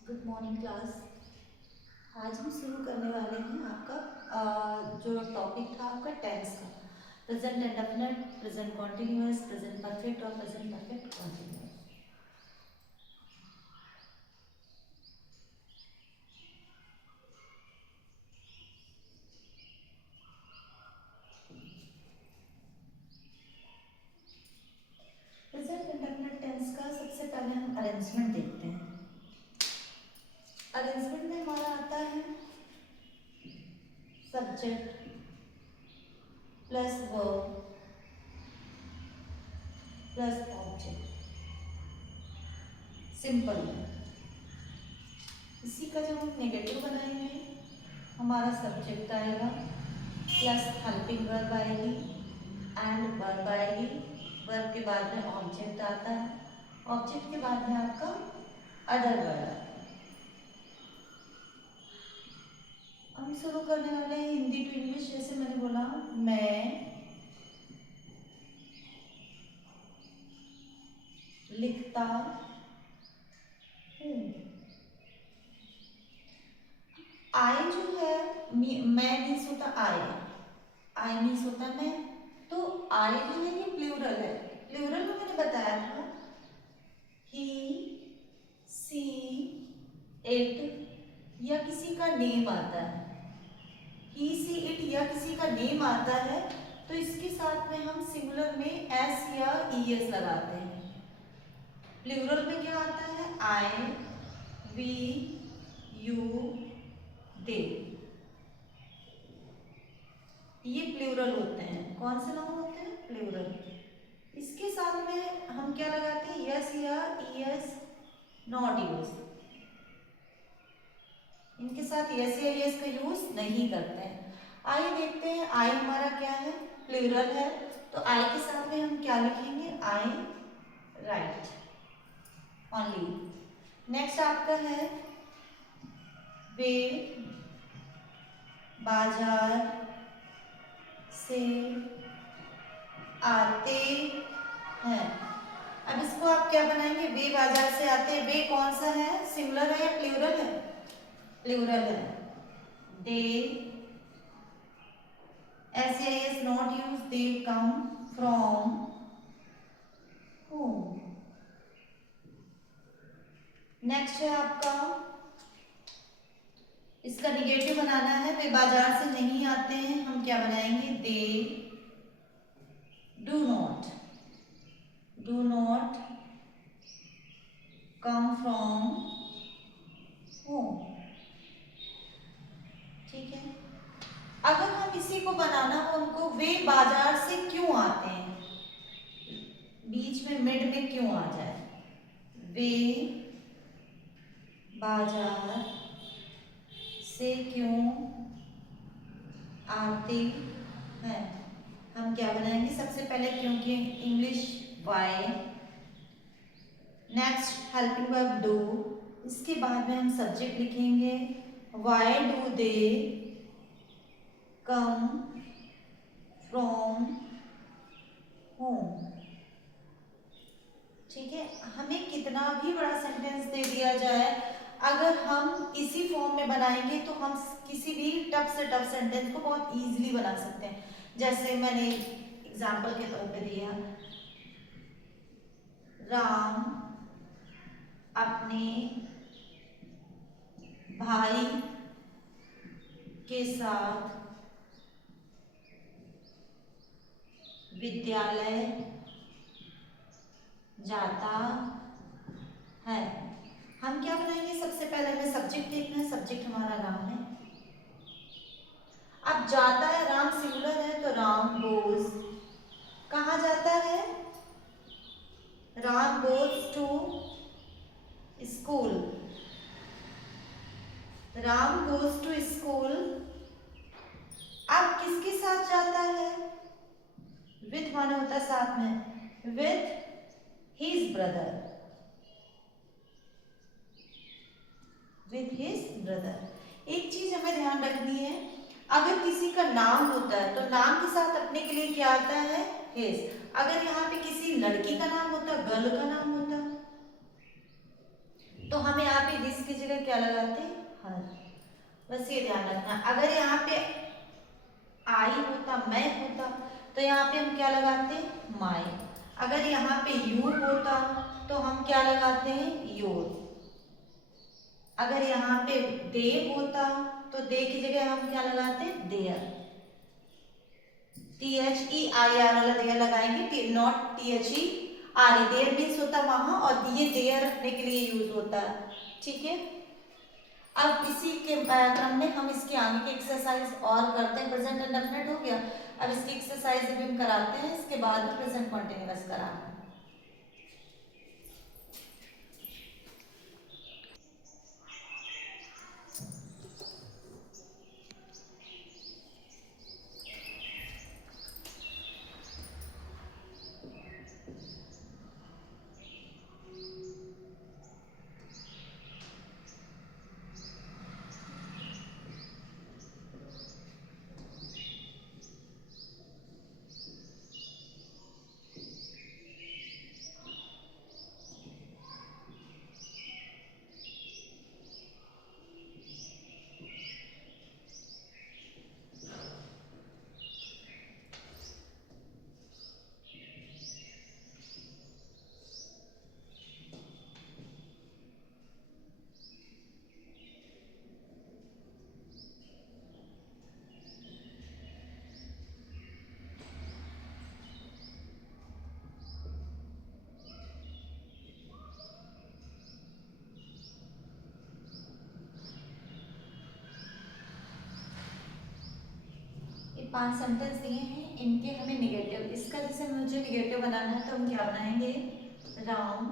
Good morning class. आज हम शुरू करने वाले हैं आपका जो टॉपिक था आपका टेंस का। Present indefinite, present continuous, present perfect और present perfect continuous. Present indefinite tense का सबसे पहले हम अरेंजमेंट देखते हैं। अरेंजमेंट में हमारा आता है subject plus verb plus object, simple. इसी का जब हम नेगेटिव बनाएंगे हमारा सब्जेक्ट आएगा प्लस हेल्पिंग वर्ब आएगी एंड वर्ब आएगी। वर्ब के बाद में ऑब्जेक्ट आता है, ऑब्जेक्ट के बाद में आपका अदर वर्ड आता है। हम शुरू करने वाले हैं हिंदी टू इंग्लिश। जैसे मैंने बोला मैं लिखता हूँ। आई जो है मैं मीन्स होता आई मीन्स होता मैं, तो आई जो है ये प्लूरल है। प्लूरल में मैंने बताया था ही सी इट या किसी का नेम आता है, ही सी इट या किसी का नेम आता है तो इसके साथ में हम सिंगुलर में एस या ईएस लगाते हैं। प्लूरल में क्या आता है आई वी यू दे, ये प्लूरल होते हैं। कौन से नाउन होते हैं? प्लूरल। इसके साथ में हम क्या लगाते हैं यस या ईएस, नॉट यूज। इनके साथ यस या ईएस का यूज नहीं करते हैं। आइए देखते हैं आई हमारा क्या है, प्लूरल है, तो आई के साथ में हम क्या लिखेंगे आई राइट ओनली। नेक्स्ट आपका है वे बाजार से आते हैं। अब इसको आप क्या बनाएंगे, वे बाजार से आते हैं। वे कौन सा है, सिंगुलर है या प्लूरल है? प्लूरल है। They S S not use, they come from home. Next है आपका, इसका निगेटिव बनाना है। वे बाजार से नहीं आते हैं, हम क्या बनाएंगे they do not come from home. ठीक है। अगर हम इसी को बनाना हो उनको, वे बाजार से क्यों आते हैं, बीच में मिड में क्यों आ जाए, वे बाजार से क्यों आते हैं, हम क्या बनाएंगे सबसे पहले, क्योंकि English why. Next helping verb do, इसके बाद में हम सब्जेक्ट लिखेंगे why do they come from home. ठीक है। हमें कितना भी बड़ा सेंटेंस दे दिया जाए, अगर हम इसी फॉर्म में बनाएंगे तो हम किसी भी टफ से टफ सेंटेंस को बहुत इजीली बना सकते हैं। जैसे मैंने एग्जांपल के तौर पे दिया, राम अपने भाई के साथ विद्यालय जाता है। हम क्या बनाएंगे, सबसे पहले हमें सब्जेक्ट देखना है, सब्जेक्ट हमारा राम है। अब जाता है, राम सिंगुलर है तो राम गोज, कहाँ जाता है, Ram goes to school. Ram goes to school. अब किसके साथ जाता है, विथ माने होता है साथ में, with his brother, with his brother. एक चीज हमें ध्यान रखनी है, अगर किसी का नाम होता है तो नाम के साथ अपने के लिए क्या आता है, हिज। अगर यहाँ पे किसी लड़की का नाम होता, गर्ल का नाम होता, तो हमें यहाँ पे इसकी जगह क्या लगाते हैं, हर। बस ये ध्यान रखना, अगर यहाँ पे आई होता, मैं होता, तो यहाँ पे हम क्या लगाते हैं, माई। अगर यहाँ पे यू होता तो हम क्या लगाते हैं, योर। अगर यहाँ पे दे होता तो दे की जगह हम क्या लगाते हैं, देयर। THEIR वाला देयर लगाएंगे, नॉट THERE। देयर मीन्स होता वहां, और ये देयर रखने के लिए यूज होता है, ठीक है। अब इसी के क्रम में हम इसके आगे की एक्सरसाइज और करते हैं। प्रेजेंट इंडेफिनिट हो गया, अब इसकी एक्सरसाइज भी हम कराते हैं, इसके बाद प्रेजेंट कॉन्टिन्यूअस कराना है। ये 5 सेंटेंस दिए हैं, इनके हमें निगेटिव, इसका जैसे मुझे निगेटिव बनाना है तो हम क्या बनाएंगे, राम।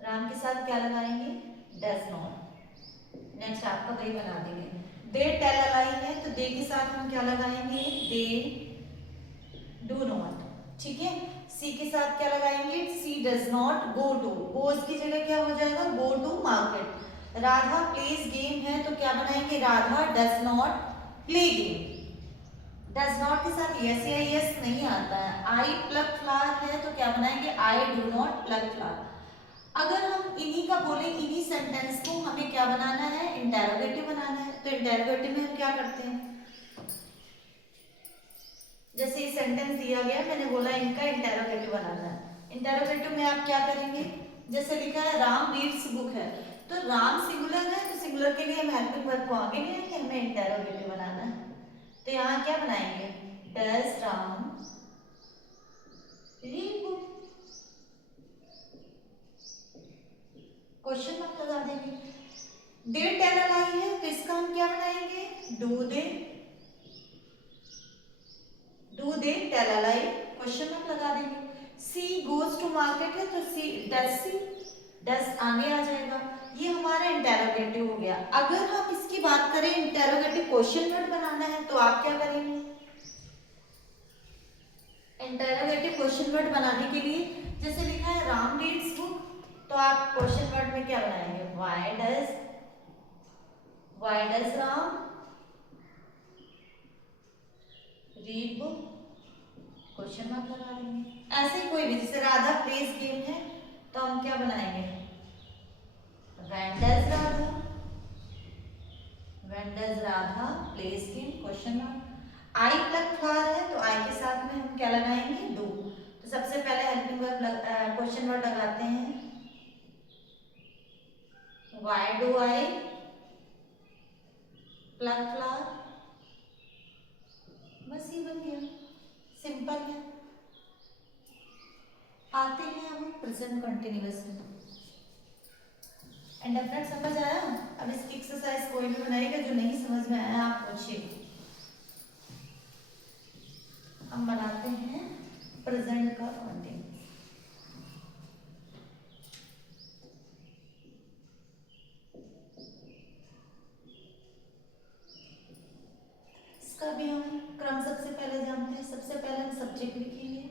राम के साथ क्या लगाएंगे, डज नॉट। नेक्स्ट आपका वही बना देंगे। दे टेल अ लाई है तो दे के साथ हम क्या लगाएंगे, दे डू नॉट, ठीक है। सी के साथ क्या लगाएंगे, she does not go to. Goes की जगह क्या हो जाएगा, go to market. Radha plays game है तो क्या बनाएंगे, Radha does not play game. Does not के साथ यस या यस नहीं आता है। आई प्लग फ्लावर है तो क्या बनाएंगे, I do not pluck flower. अगर हम इन्हीं का बोले, इन्हीं सेंटेंस को हमें क्या बनाना है, इंटेरोगेटिव बनाना है, तो इंटेरोगेटिव में हम क्या करते हैं, जैसे ये सेंटेंस दिया गया, मैंने बोला इनका इंटेरोगेटिव बनाना है। इंटेरोगेटिव में आप क्या करेंगे, जैसे लिखा है राम रीड्स बुक है, तो राम सिंगुलर है तो सिंगुलर के लिए हम हेल्पिंग वर्ब को आगे ले आएंगे, हमें इंटेरोगेटिव बनाना है। तो यहाँ क्या बनाएंगे, does Ram read book, question mark लगा देंगे। दे टेल अ लाई है तो इसका हम क्या बनाएंगे, do they tell a lie, question mark लगा देंगे। सी गोज टू मार्केट है तो सी डस आगे आ जाएगा। ये हमारा इंटेरोगेटिव हो गया। अगर हम इसकी बात करें, इंटेरोगेटिव क्वेश्चन वर्ड बनाना है तो आप क्या करेंगे, इंटेरोगेटिव क्वेश्चन वर्ड बनाने के लिए जैसे लिखा है राम रीड्स बुक, तो आप क्वेश्चन वर्ड में क्या बनाएंगे, why does Ram read book, question mark लगा देंगे। ऐसे कोई भी, जैसे राधा प्लेज गेम है तो हम क्या बनाएंगे, when does Radha plays game, question mark. I pluck flower है तो आई के साथ में हम क्या लगाएंगे, डू। तो सबसे पहले हेल्पिंग वर्ब क्वेश्चन वर्ड लगाते हैं, why do I pluck flower, बस ये बन गया, सिंपल है। आते हैं हम प्रेजेंट कंटिन्यूअस में। इंडेफिनिट समझ आया। अब इसकी एक्सरसाइज कोई भी बनाएगा, जो नहीं समझ में आया आप पूछिए। हम बनाते हैं प्रेजेंट का कंटिन्यूअस। इसका भी हम क्रम सबसे पहले जानते हैं। सबसे पहले हम सब्जेक्ट लिखेंगे,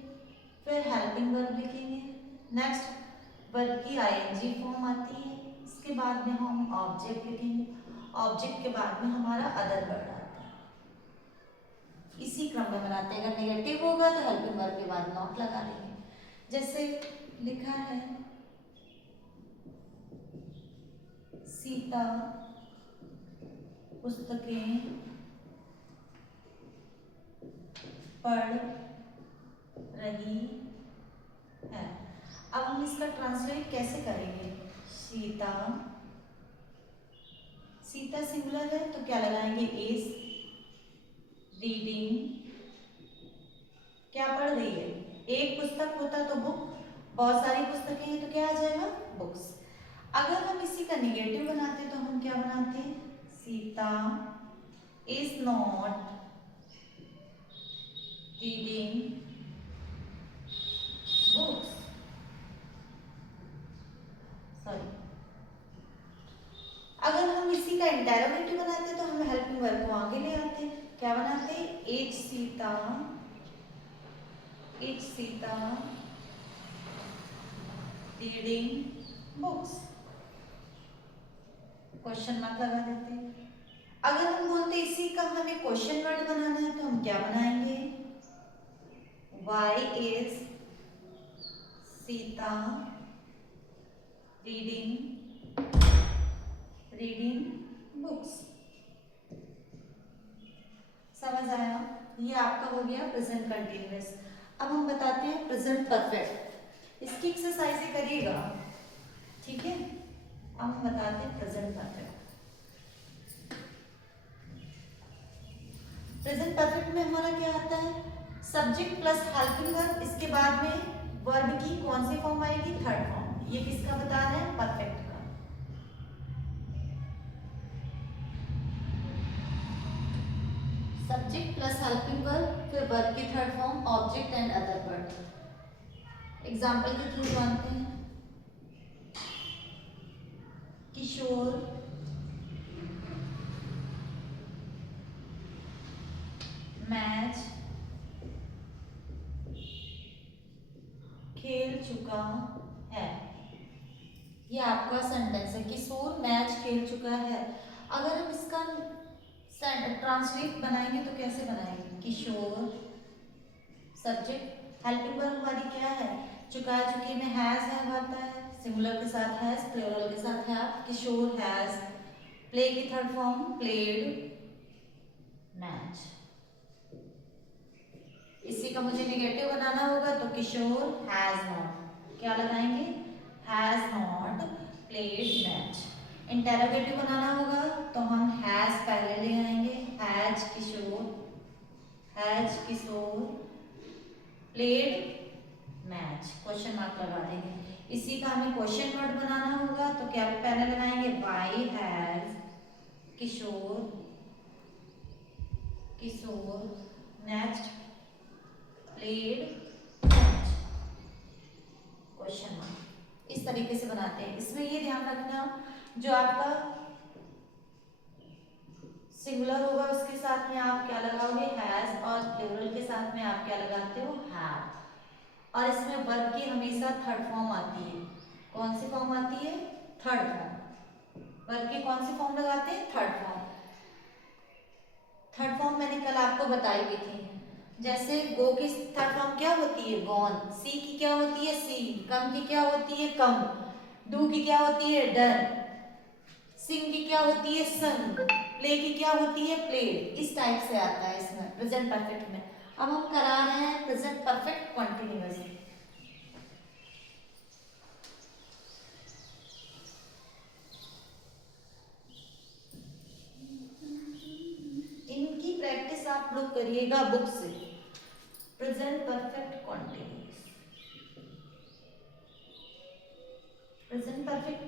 फिर हेल्पिंग वर्ब लिखेंगे, नेक्स्ट वर्ब की आईएनजी फॉर्म आती है, इसके बाद में हम ऑब्जेक्ट लिखेंगे, ऑब्जेक्ट के बाद में हमारा अदर वर्ड आता है। इसी क्रम में बनाते हैं। अगर नेगेटिव होगा तो हेल्पिंग वर्ब के बाद नॉट लगा देंगे। जैसे लिखा है सीता पुस्तकें पढ़ रही है। अब हम इसका ट्रांसलेट कैसे करेंगे? सीता, सीता सिंगुलर है तो क्या लगाएंगे? इज रीडिंग, क्या पढ़ रही है? एक पुस्तक होता तो बुक, बहुत सारी पुस्तकें हैं तो क्या आ जाएगा? बुक्स। अगर हम इसी का निगेटिव बनाते तो हम क्या बनाते? Sita is not reading books, sorry. अगर हम इसी का इंटेरोगेटिव बनाते तो हम हेल्पिंग वर्ब को आगे ले आते, क्या बनाते? Is Sita, is Sita reading books, question mark लगा देते हैं। अगर हम बोलते इसी का हमें क्वेश्चन वर्ड बनाना है तो हम क्या बनाएंगे? Why is Sita reading books. समझ आया? ये आपका हो गया प्रेजेंट कंटिन्यूअस। अब हम बताते हैं प्रेजेंट परफेक्ट। इसकी एक्सरसाइज करिएगा, ठीक है? अब हम बताते हैं प्रेजेंट परफेक्ट। प्रेजेंट परफेक्ट में हमारा क्या आता है? सब्जेक्ट प्लस हेल्पिंग वर्ब, इसके बाद में वर्ब की कौन सी फॉर्म आएगी? Third form. ये किसका बता रहे हैं? परफेक्ट का। सब्जेक्ट प्लस हेल्पिंग वर्ब, फिर वर्ब की third form, object and other word. Example के थ्रू जानते हैं। किशोर मैच खेल चुका है। ये आपका सेंटेंस है, किशोर मैच खेल चुका है। अगर हम इसका ट्रांसलेट बनाएंगे तो कैसे बनाएंगे? किशोर, सब्जेक्ट, हेल्पिंग वर्ब हमारी क्या है? चुका चुकी में हैज है आता है, सिंगुलर के साथ हैज, प्लूरल के साथ है। किशोर हैज, प्ले की थर्ड फॉर्म प्लेड मैच। इसी का मुझे निगेटिव बनाना होगा तो किशोर हैज नॉट, क्या लगाएंगे? Has not played match. Interrogative बनाना होगा तो हम हैज पहले ले आएंगे, has Kishore played match, question mark लगा देंगे। इसी का हमें क्वेश्चन वर्ड बनाना होगा तो क्या पहले लगाएंगे? Why has Kishor next played match, question mark. इस तरीके से बनाते हैं। इसमें ये ध्यान रखना, जो आपका सिंगुलर होगा उसके साथ में आप क्या लगाओगे? हैज, और प्लूरल के साथ में आप क्या लगाते हो? हैव। और इसमें वर्ब की हमेशा थर्ड फॉर्म आती है। कौन सी फॉर्म आती है? Third form. वर्ब की कौन सी फॉर्म लगाते हैं? Third form. थर्ड फॉर्म मैंने कल आपको बताई भी थी। जैसे गो की थर्ड फॉर्म क्या होती है? गॉन। सी की क्या होती है? सी। कम की क्या होती है? कम। डू की क्या होती है? डन। सिंग की क्या होती है? संग। प्ले की क्या होती है? प्लेड। इस टाइप से आता है इसमें प्रेजेंट परफेक्ट में। अब हम करा रहे हैं प्रेजेंट परफेक्ट कंटिन्यूअस। इनकी प्रैक्टिस आप लोग करिएगा बुक से। Present perfect continuous, present perfect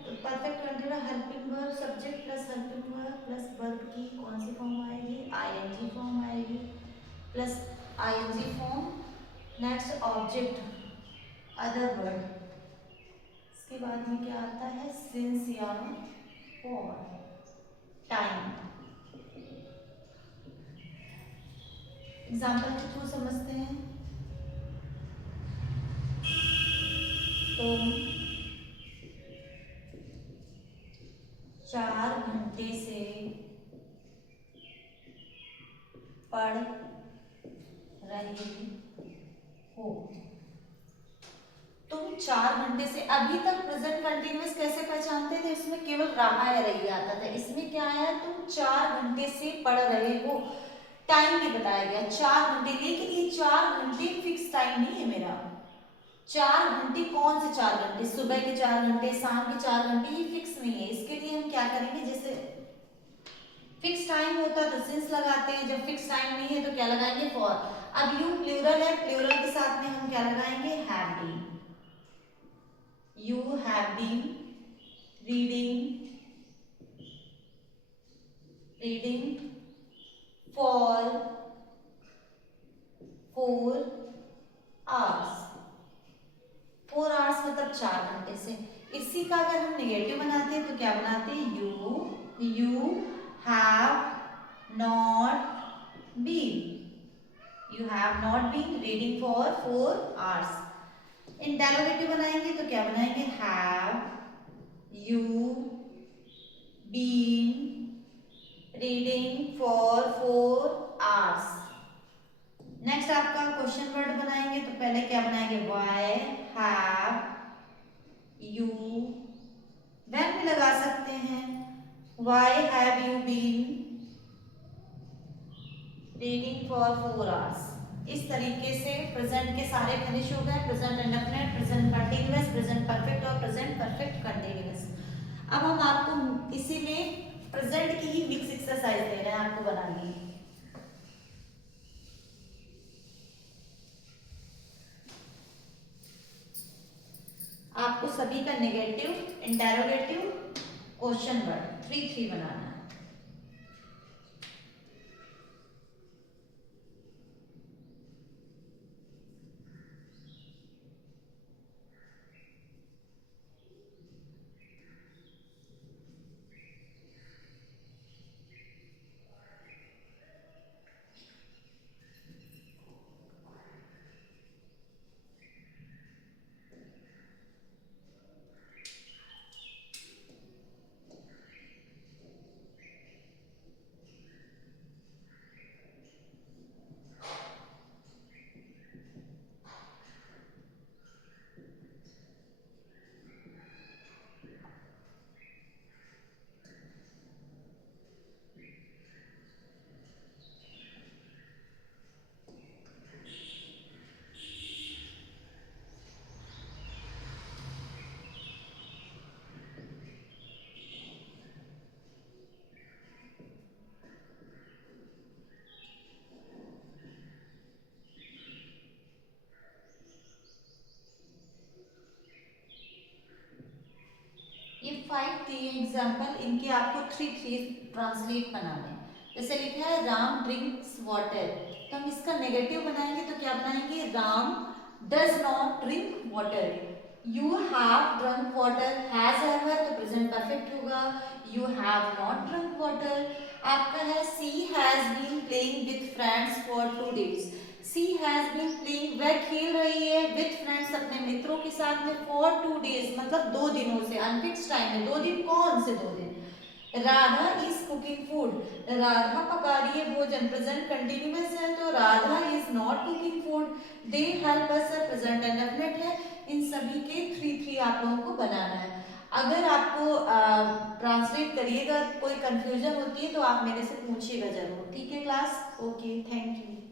continuous, helping verb, subject plus helping verb plus verb की कौन सी फॉर्म आएगी? आईएनजी फॉर्म आएगी, plus ING form, next object other word. इसके बाद में क्या आता है? सिंस या फॉर, टाइम। एग्जाम्पल के थ्रू समझते हैं। तुम 4 घंटे से पढ़ रहे हो। तुम 4 घंटे से, अभी तक प्रेजेंट कंटिन्यूअस कैसे पहचानते थे, इसमें केवल रहा या रही आता था, इसमें क्या आया, तुम 4 घंटे से पढ़ रहे हो, टाइम भी बताया गया 4 घंटे, लेकिन ये 4 घंटे फिक्स टाइम नहीं है मेरा। 4 घंटे कौन से 4 घंटे, सुबह के 4 घंटे, शाम के 4 घंटे, ये फिक्स नहीं है। इसके लिए हम क्या करेंगे, जैसे फिक्स टाइम होता तो सिंस लगाते हैं, जब फिक्स टाइम नहीं है तो क्या लगाएंगे, फॉर। अब यू प्लूरल है, प्लूरल के साथ में हम क्या लगाएंगे, have been. You have been reading for 4 hours. 4 hours मतलब 4 घंटे से। इसी का अगर हम नेगेटिव बनाते हैं तो क्या बनाते हैं, you have not been reading for 4 hours. Interrogative बनाएंगे तो क्या बनाएंगे, have you been reading for 4 hours. Next आपका क्वेश्चन वर्ड बनाएंगे तो पहले क्या बनाएंगे, वाई हैव यू, व्हेन भी लगा सकते हैं, why have you been reading for 4 hours. इस तरीके से प्रेजेंट के सारे फिनिश हो गए, present indefinite, present continuous, present perfect और प्रेजेंट परफेक्ट कंटीन्यूअस। अब हम आपको इसी में प्रेजेंट की ही मिक्स एक्सरसाइज दे रहे हैं आपको बनानी है। आपको सभी का नेगेटिव, इंटेरोगेटिव, क्वेश्चन वर्ड 3 बनाना है। ये 5 दिए एग्जाम्पल, इनके आपको 3 ट्रांसलेट बनाने हैं। जैसे लिखा है राम ड्रिंक्स वाटर, तो हम इसका नेगेटिव बनाएंगे तो क्या बनाएंगे, Ram does not drink water. You have drunk water, has ever तो प्रेजेंट परफेक्ट होगा, you have not drunk water. आपका है she has been playing with friends for 2 days। She has been playing, वह खेल रही है विथ फ्रेंड्स अपने मित्रों के साथ में फॉर 2 days मतलब 2 दिनों से, अनफिक्स टाइम में। 2 दिन कौन से 2 दिन। Radha is cooking food, Radha पका रही है भोजन, प्रेजेंट कंटिन्यूअस है तो Radha is not cooking food. They help us present indefinite है। इन सभी के 3 आप लोगों को बनाना है। अगर आपको ट्रांसलेट करिएगा कोई कंफ्यूजन होती है तो आप मेरे से पूछिएगा जरूर, ठीक है क्लास। Okay, thank you.